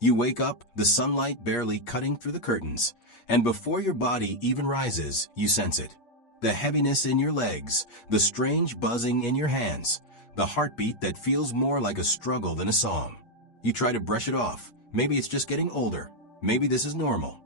You wake up, the sunlight barely cutting through the curtains, and before your body even rises, you sense it. The heaviness in your legs, the strange buzzing in your hands, the heartbeat that feels more like a struggle than a song. You try to brush it off. Maybe it's just getting older. Maybe this is normal.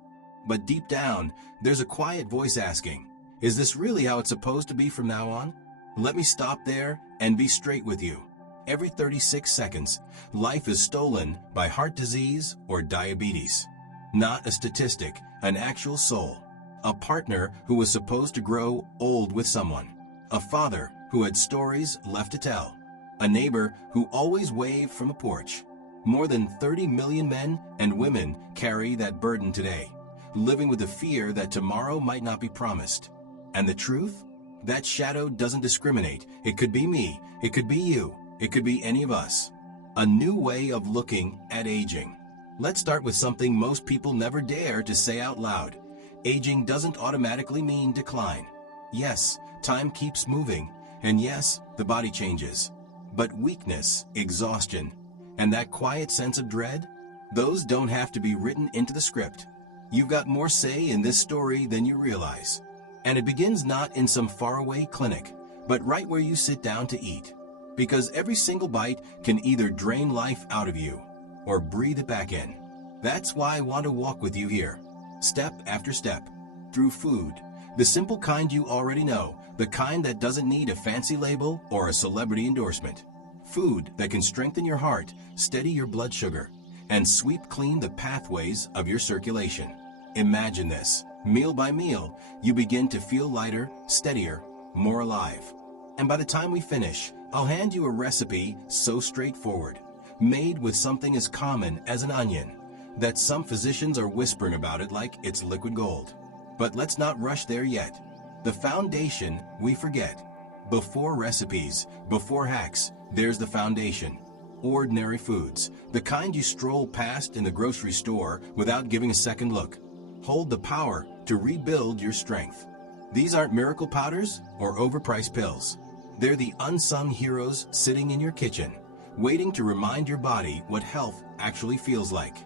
But deep down, there's a quiet voice asking, is this really how it's supposed to be from now on? Let me stop there and be straight with you. Every 36 seconds, life is stolen by heart disease or diabetes. Not a statistic, an actual soul. A partner who was supposed to grow old with someone. A father who had stories left to tell. A neighbor who always waved from a porch. More than 30 million men and women carry that burden today, living with the fear that tomorrow might not be promised. And the truth? That shadow doesn't discriminate. It could be me, it could be you, it could be any of us. A new way of looking at aging. Let's start with something most people never dare to say out loud. Aging doesn't automatically mean decline. Yes, time keeps moving, and yes, the body changes. But weakness, exhaustion, and that quiet sense of dread, those don't have to be written into the script. You've got more say in this story than you realize. And it begins not in some faraway clinic, but right where you sit down to eat. Because every single bite can either drain life out of you or breathe it back in. That's why I want to walk with you here, step after step, through food, the simple kind you already know, the kind that doesn't need a fancy label or a celebrity endorsement. Food that can strengthen your heart, steady your blood sugar, and sweep clean the pathways of your circulation. Imagine this. Meal by meal, you begin to feel lighter, steadier, more alive. And by the time we finish, I'll hand you a recipe so straightforward, made with something as common as an onion, that some physicians are whispering about it like it's liquid gold. But let's not rush there yet. The foundation we forget. Before recipes, before hacks, there's the foundation. Ordinary foods, the kind you stroll past in the grocery store without giving a second look, hold the power to rebuild your strength. These aren't miracle powders or overpriced pills. They're the unsung heroes sitting in your kitchen, waiting to remind your body what health actually feels like.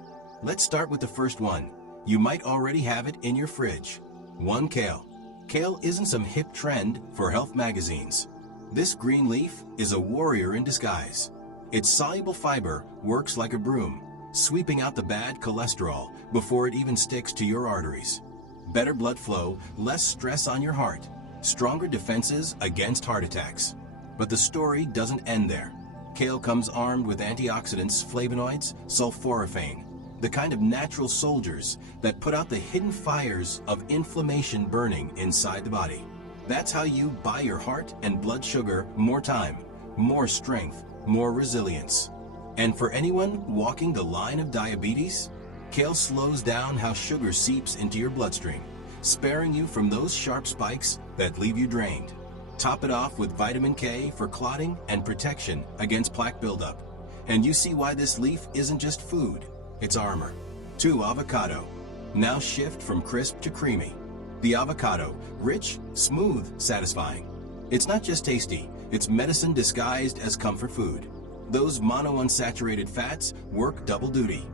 Let's start with the first one. You might already have it in your fridge. 1. Kale. Kale isn't some hip trend for health magazines. This green leaf is a warrior in disguise. Its soluble fiber works like a broom, sweeping out the bad cholesterol before it even sticks to your arteries. Better blood flow, less stress on your heart, stronger defenses against heart attacks. But the story doesn't end there. Kale comes armed with antioxidants, flavonoids, sulforaphane, the kind of natural soldiers that put out the hidden fires of inflammation burning inside the body. That's how you buy your heart and blood sugar more time, more strength, more resilience. And for anyone walking the line of diabetes, kale slows down how sugar seeps into your bloodstream, sparing you from those sharp spikes that leave you drained. Top it off with vitamin K for clotting and protection against plaque buildup. And you see why this leaf isn't just food, it's armor. 2. Avocado. Now shift from crisp to creamy. The avocado, rich, smooth, satisfying. It's not just tasty, it's medicine disguised as comfort food. Those monounsaturated fats work double duty,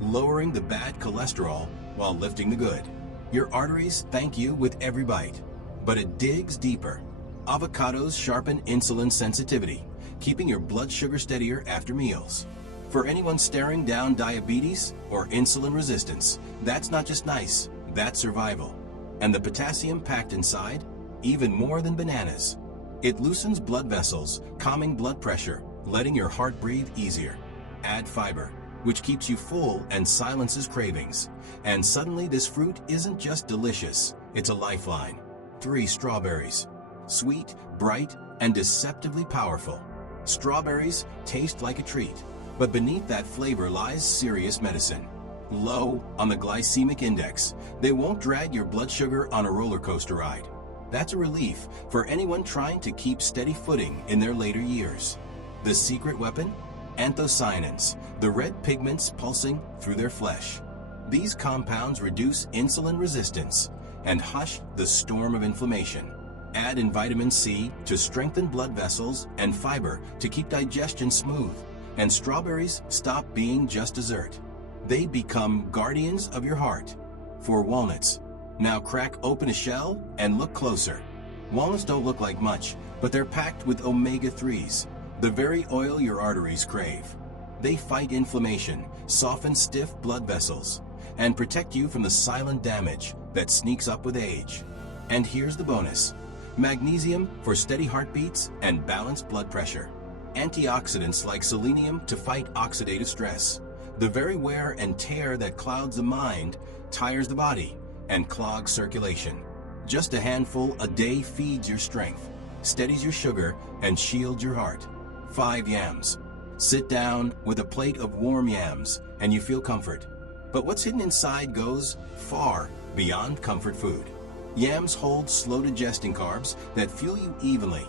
lowering the bad cholesterol while lifting the good. Your arteries thank you with every bite, but it digs deeper. Avocados sharpen insulin sensitivity, keeping your blood sugar steadier after meals. For anyone staring down diabetes or insulin resistance, that's not just nice, that's survival. And the potassium packed inside, even more than bananas. It loosens blood vessels, calming blood pressure, letting your heart breathe easier. Add fiber, which keeps you full and silences cravings. And suddenly this fruit isn't just delicious, it's a lifeline. 3. Strawberries. Sweet, bright, and deceptively powerful. Strawberries taste like a treat, but beneath that flavor lies serious medicine. Low on the glycemic index, they won't drag your blood sugar on a roller coaster ride. That's a relief for anyone trying to keep steady footing in their later years. The secret weapon? Anthocyanins, the red pigments pulsing through their flesh. These compounds reduce insulin resistance and hush the storm of inflammation. Add in vitamin C to strengthen blood vessels and fiber to keep digestion smooth. And strawberries stop being just dessert. They become guardians of your heart. 4 walnuts. Now crack open a shell and look closer. Walnuts don't look like much, but they're packed with omega-3s, the very oil your arteries crave. They fight inflammation, soften stiff blood vessels, and protect you from the silent damage that sneaks up with age. And here's the bonus: magnesium for steady heartbeats and balanced blood pressure. Antioxidants like selenium to fight oxidative stress, the very wear and tear that clouds the mind, tires the body, and clogs circulation. Just a handful a day feeds your strength, steadies your sugar, and shields your heart. 5 yams. Sit down with a plate of warm yams and you feel comfort. But what's hidden inside goes far beyond comfort food. Yams hold slow-digesting carbs that fuel you evenly,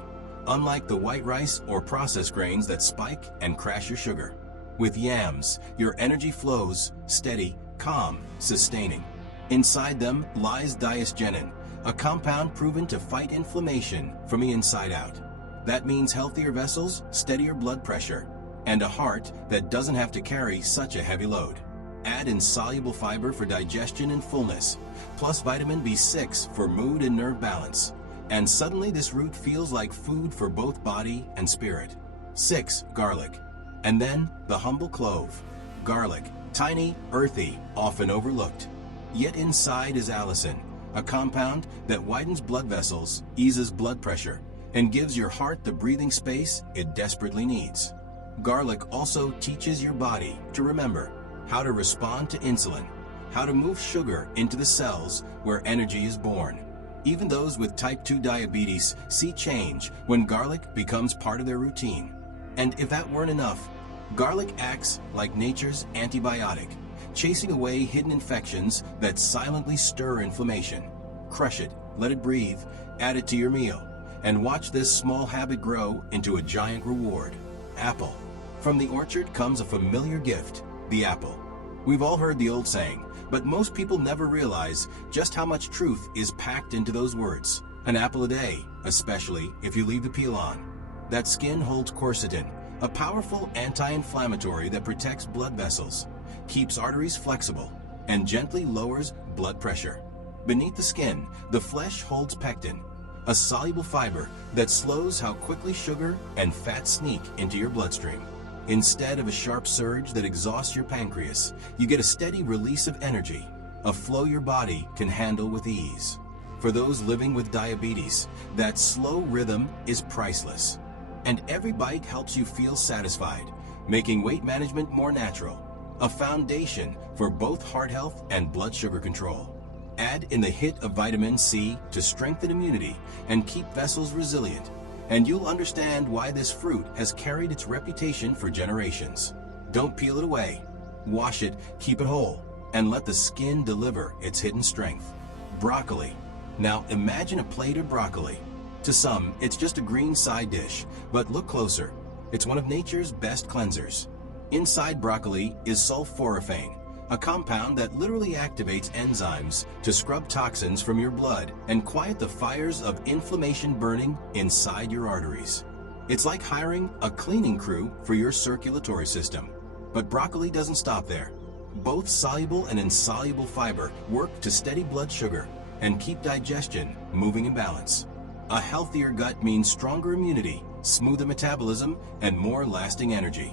unlike the white rice or processed grains that spike and crash your sugar. With yams, your energy flows steady, calm, sustaining. Inside them lies digestion, a compound proven to fight inflammation from the inside out. That means healthier vessels, steadier blood pressure, and a heart that doesn't have to carry such a heavy load. Add insoluble fiber for digestion and fullness, plus vitamin B6 for mood and nerve balance. And suddenly this root feels like food for both body and spirit. 6. Garlic. And then the humble clove. Garlic, tiny, earthy, often overlooked. Yet inside is allicin, a compound that widens blood vessels, eases blood pressure, and gives your heart the breathing space it desperately needs. Garlic also teaches your body to remember how to respond to insulin, how to move sugar into the cells where energy is born. Even those with type 2 diabetes see change when garlic becomes part of their routine. And if that weren't enough, garlic acts like nature's antibiotic, chasing away hidden infections that silently stir inflammation. Crush it, let it breathe, add it to your meal, and watch this small habit grow into a giant reward. Apple. From the orchard comes a familiar gift, the apple. We've all heard the old saying, but most people never realize just how much truth is packed into those words. An apple a day, especially if you leave the peel on. That skin holds quercetin, a powerful anti-inflammatory that protects blood vessels, keeps arteries flexible, and gently lowers blood pressure. Beneath the skin, the flesh holds pectin, a soluble fiber that slows how quickly sugar and fat sneak into your bloodstream. Instead of a sharp surge that exhausts your pancreas, you get a steady release of energy, a flow your body can handle with ease. For those living with diabetes, that slow rhythm is priceless. And every bite helps you feel satisfied, making weight management more natural, a foundation for both heart health and blood sugar control. Add in the hit of vitamin C to strengthen immunity and keep vessels resilient, and you'll understand why this fruit has carried its reputation for generations. Don't peel it away. Wash it, keep it whole, and let the skin deliver its hidden strength. Broccoli. Now imagine a plate of broccoli. To some, it's just a green side dish, but look closer. It's one of nature's best cleansers. Inside broccoli is sulforaphane, a compound that literally activates enzymes to scrub toxins from your blood and quiet the fires of inflammation burning inside your arteries. It's like hiring a cleaning crew for your circulatory system. But broccoli doesn't stop there. Both soluble and insoluble fiber work to steady blood sugar and keep digestion moving in balance. A healthier gut means stronger immunity, smoother metabolism, and more lasting energy.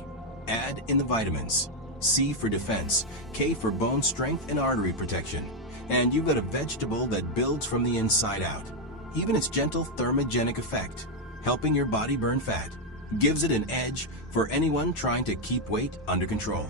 Add in the vitamins. C for defense, K for bone strength and artery protection. And you've got a vegetable that builds from the inside out. Even its gentle thermogenic effect, helping your body burn fat, gives it an edge for anyone trying to keep weight under control.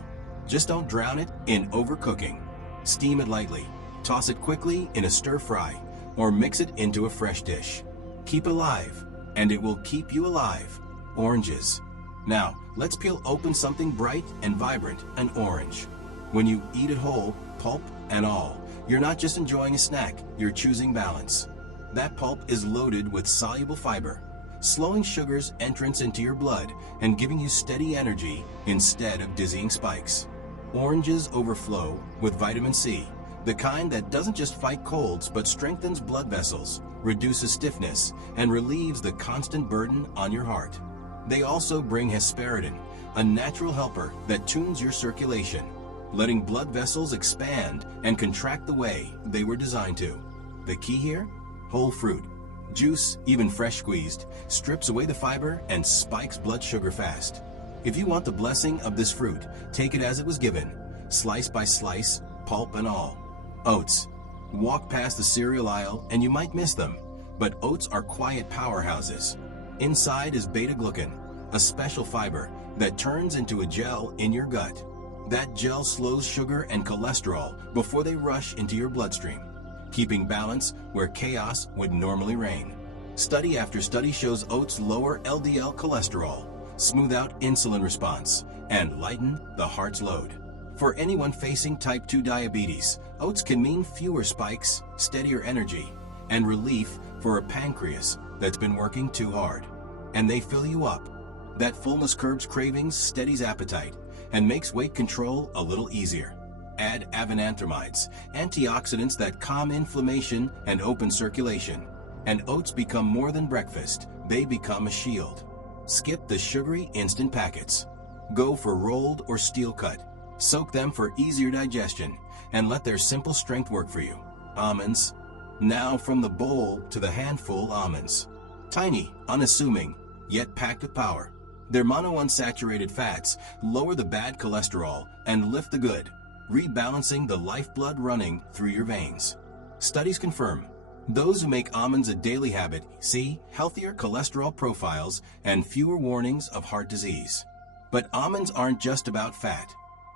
Just don't drown it in overcooking. Steam it lightly, toss it quickly in a stir fry, or mix it into a fresh dish. Keep it alive, and it will keep you alive. Oranges. Now, let's peel open something bright and vibrant, an orange. When you eat it whole, pulp and all, you're not just enjoying a snack, you're choosing balance. That pulp is loaded with soluble fiber, slowing sugar's entrance into your blood and giving you steady energy instead of dizzying spikes. Oranges overflow with vitamin C, the kind that doesn't just fight colds but strengthens blood vessels, reduces stiffness, and relieves the constant burden on your heart. They also bring hesperidin, a natural helper that tunes your circulation. letting blood vessels expand and contract the way they were designed to. The key here? Whole fruit. Juice, even fresh squeezed, strips away the fiber and spikes blood sugar fast. If you want the blessing of this fruit, take it as it was given, slice by slice, pulp and all. Oats. Walk past the cereal aisle and you might miss them, but oats are quiet powerhouses. Inside is beta-glucan, a special fiber that turns into a gel in your gut. That gel slows sugar and cholesterol before they rush into your bloodstream, keeping balance where chaos would normally reign. Study after study shows oats lower LDL cholesterol, smooth out insulin response, and lighten the heart's load. For anyone facing type 2 diabetes, oats can mean fewer spikes, steadier energy, and relief for a pancreas that's been working too hard. And they fill you up. That fullness curbs cravings, steadies appetite, and makes weight control a little easier. Add avenanthramides, antioxidants that calm inflammation and open circulation. And oats become more than breakfast, they become a shield. Skip the sugary instant packets. Go for rolled or steel cut. Soak them for easier digestion, and let their simple strength work for you. Almonds. Now from the bowl to the handful almonds. Tiny, unassuming, yet packed with power. Their monounsaturated fats lower the bad cholesterol and lift the good, rebalancing the lifeblood running through your veins. Studies confirm those who make almonds a daily habit see healthier cholesterol profiles and fewer warnings of heart disease. But almonds aren't just about fat.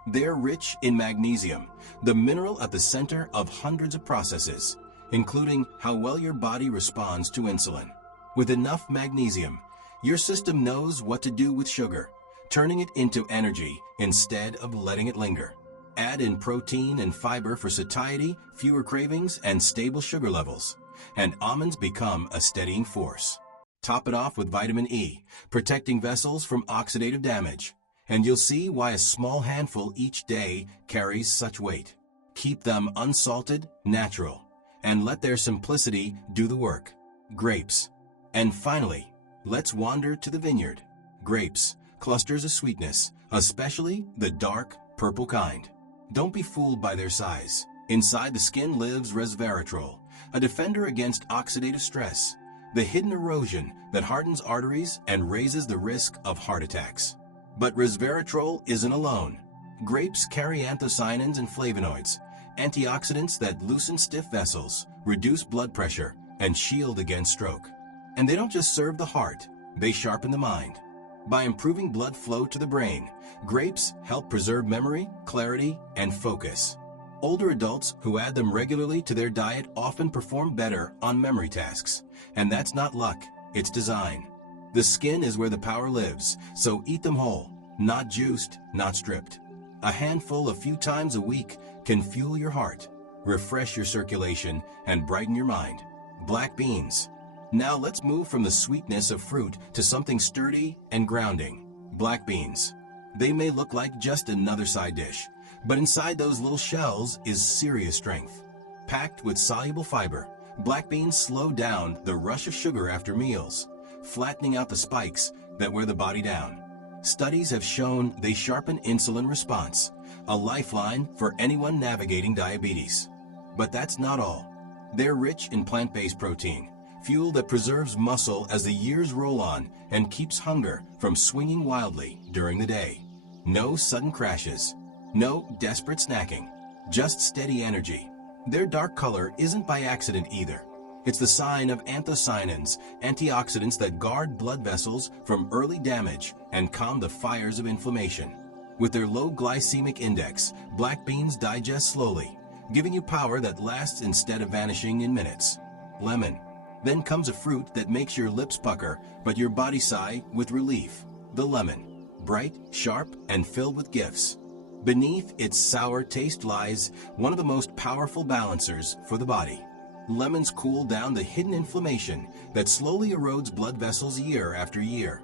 They're rich in magnesium, the mineral at the center of hundreds of processes, including how well your body responds to insulin. With enough magnesium, your system knows what to do with sugar, turning it into energy instead of letting it linger. Add in protein and fiber for satiety, fewer cravings, and stable sugar levels, and almonds become a steadying force. Top it off with vitamin E, protecting vessels from oxidative damage, and you'll see why a small handful each day carries such weight. Keep them unsalted, natural, and let their simplicity do the work. Grapes. And finally, let's wander to the vineyard. Grapes, clusters of sweetness, especially the dark, purple kind. Don't be fooled by their size. Inside the skin lives resveratrol, a defender against oxidative stress, the hidden erosion that hardens arteries and raises the risk of heart attacks. But resveratrol isn't alone. Grapes carry anthocyanins and flavonoids, antioxidants that loosen stiff vessels, reduce blood pressure, and shield against stroke. And they don't just serve the heart, they sharpen the mind. By improving blood flow to the brain, grapes help preserve memory, clarity, and focus. Older adults who add them regularly to their diet often perform better on memory tasks. And that's not luck, it's design. The skin is where the power lives, so eat them whole, not juiced, not stripped. A handful a few times a week can fuel your heart, refresh your circulation, and brighten your mind. Black beans. Now let's move from the sweetness of fruit to something sturdy and grounding. Black beans. They may look like just another side dish, but inside those little shells is serious strength. Packed with soluble fiber, black beans slow down the rush of sugar after meals, flattening out the spikes that wear the body down. Studies have shown they sharpen insulin response, a lifeline for anyone navigating diabetes. But that's not all. They're rich in plant-based protein, fuel that preserves muscle as the years roll on and keeps hunger from swinging wildly during the day. No sudden crashes, no desperate snacking, just steady energy. Their dark color isn't by accident either. It's the sign of anthocyanins, antioxidants that guard blood vessels from early damage and calm the fires of inflammation. With their low glycemic index, black beans digest slowly, giving you power that lasts instead of vanishing in minutes. Lemon. Then comes a fruit that makes your lips pucker, but your body sigh with relief. The lemon. Bright, sharp, and filled with gifts. Beneath its sour taste lies one of the most powerful balancers for the body. Lemons cool down the hidden inflammation that slowly erodes blood vessels year after year,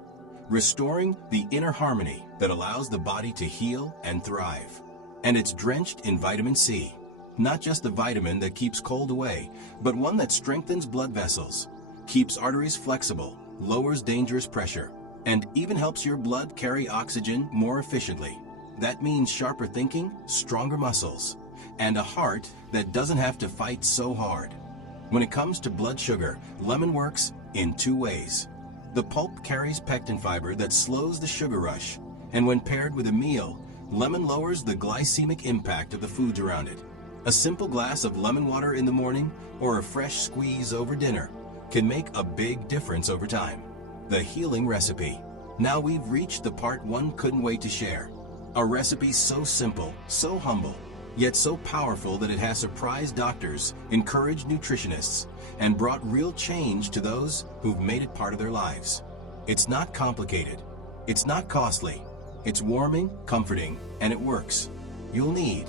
restoring the inner harmony that allows the body to heal and thrive. And it's drenched in vitamin C, not just the vitamin that keeps cold away, but one that strengthens blood vessels, keeps arteries flexible, lowers dangerous pressure, and even helps your blood carry oxygen more efficiently. That means sharper thinking, stronger muscles, and a heart that doesn't have to fight so hard. When it comes to blood sugar, lemon works in two ways. The pulp carries pectin fiber that slows the sugar rush, and when paired with a meal, lemon lowers the glycemic impact of the foods around it. A simple glass of lemon water in the morning or a fresh squeeze over dinner can make a big difference over time. The healing recipe. Now we've reached the part one couldn't wait to share. A recipe so simple, so humble, yet so powerful that it has surprised doctors, encouraged nutritionists, and brought real change to those who've made it part of their lives. It's not complicated. It's not costly. It's warming, comforting, and it works. You'll need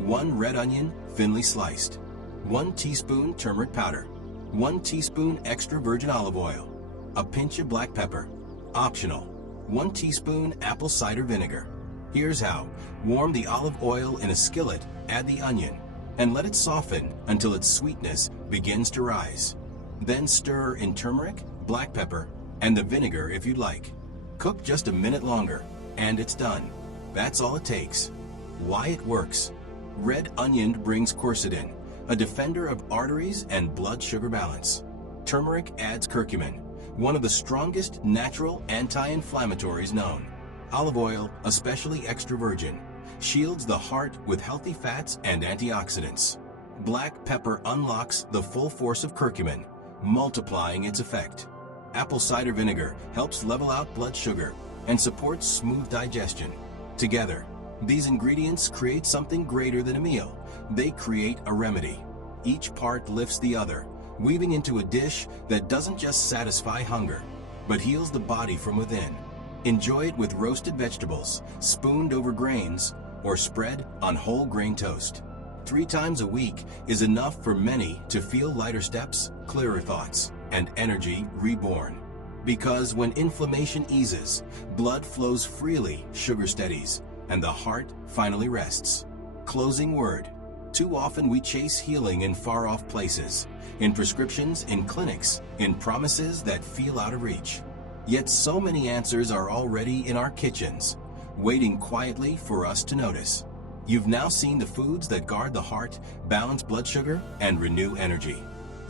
1 red onion, thinly sliced, 1 teaspoon turmeric powder, 1 teaspoon extra virgin olive oil, a pinch of black pepper, optional, 1 teaspoon apple cider vinegar. Here's how. Warm the olive oil in a skillet, add the onion, and let it soften until its sweetness begins to rise. Then stir in turmeric, black pepper, and the vinegar if you'd like. Cook just a minute longer, and it's done. That's all it takes. Why it works. Red onion brings quercetin, a defender of arteries and blood sugar balance. Turmeric adds curcumin, one of the strongest natural anti-inflammatories known. Olive oil, especially extra virgin, shields the heart with healthy fats and antioxidants. Black pepper unlocks the full force of curcumin, multiplying its effect. Apple cider vinegar helps level out blood sugar and supports smooth digestion. Together, these ingredients create something greater than a meal. They create a remedy. Each part lifts the other, weaving into a dish that doesn't just satisfy hunger, but heals the body from within. Enjoy it with roasted vegetables, spooned over grains, or spread on whole grain toast. 3 times a week is enough for many to feel lighter steps, clearer thoughts, and energy reborn. Because when inflammation eases, blood flows freely, sugar steadies, and the heart finally rests. Closing word. Too often we chase healing in far-off places, in prescriptions, in clinics, in promises that feel out of reach. Yet so many answers are already in our kitchens, waiting quietly for us to notice. You've now seen the foods that guard the heart, balance blood sugar, and renew energy.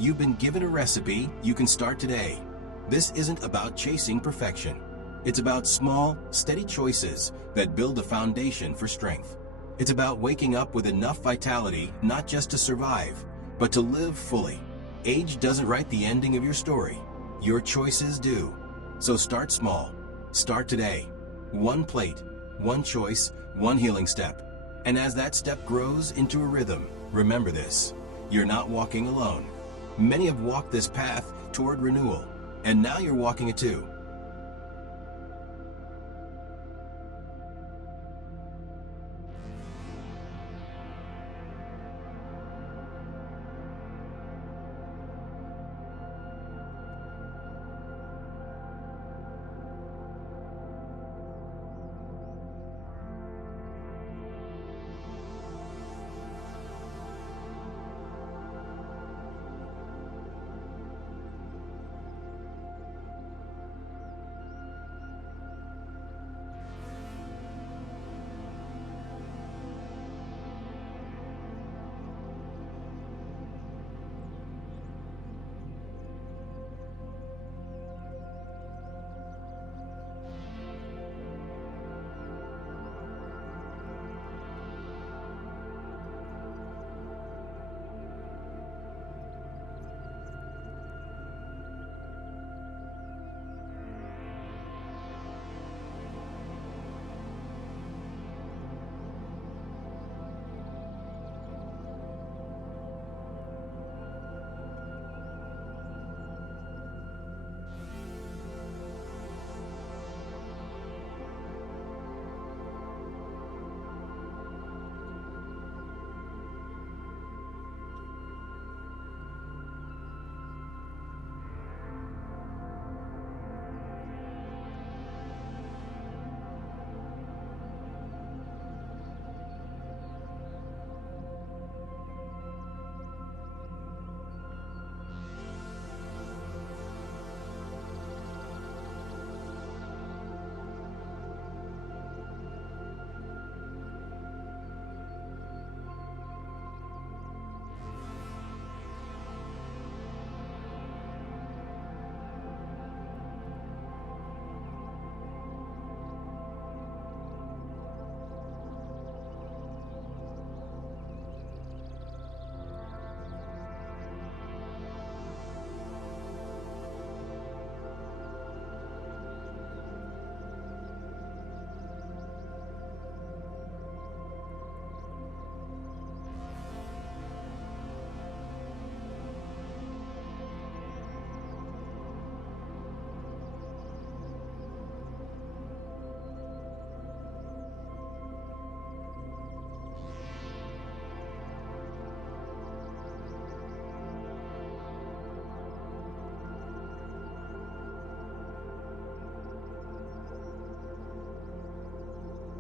You've been given a recipe you can start today. This isn't about chasing perfection. It's about small, steady choices that build a foundation for strength. It's about waking up with enough vitality not just to survive, but to live fully. Age doesn't write the ending of your story. Your choices do. So start small. Start today. 1 plate, 1 choice, 1 healing step. And as that step grows into a rhythm, remember this: you're not walking alone. Many have walked this path toward renewal, and now you're walking it too.